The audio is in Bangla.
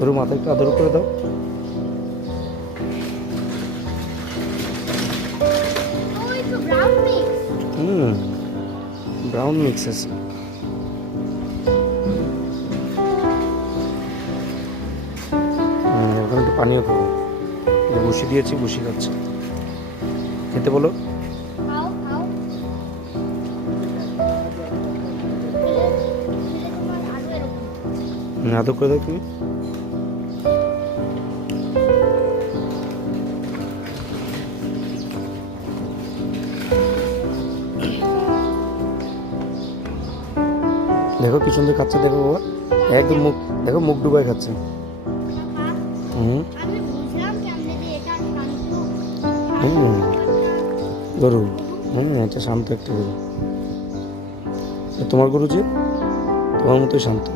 গরু মাথা একটু আদর করে দাও। হুম, ব্রাউন মিক্স আছে। ওখানে একটু পানিও খাবো। বসি দিয়েছি, বসি খাচ্ছে। খেতে বলো। আদর করে দাও তুমি। দেখো কি সুন্দর খাচ্ছে, দেখো বাবা, একদম মুখ দেখো, মুখ ডুবাই খাচ্ছে। হুম হুম, গরু, এটা শান্ত একটা গরু। তোমার গরু যে তোমার মতোই শান্ত।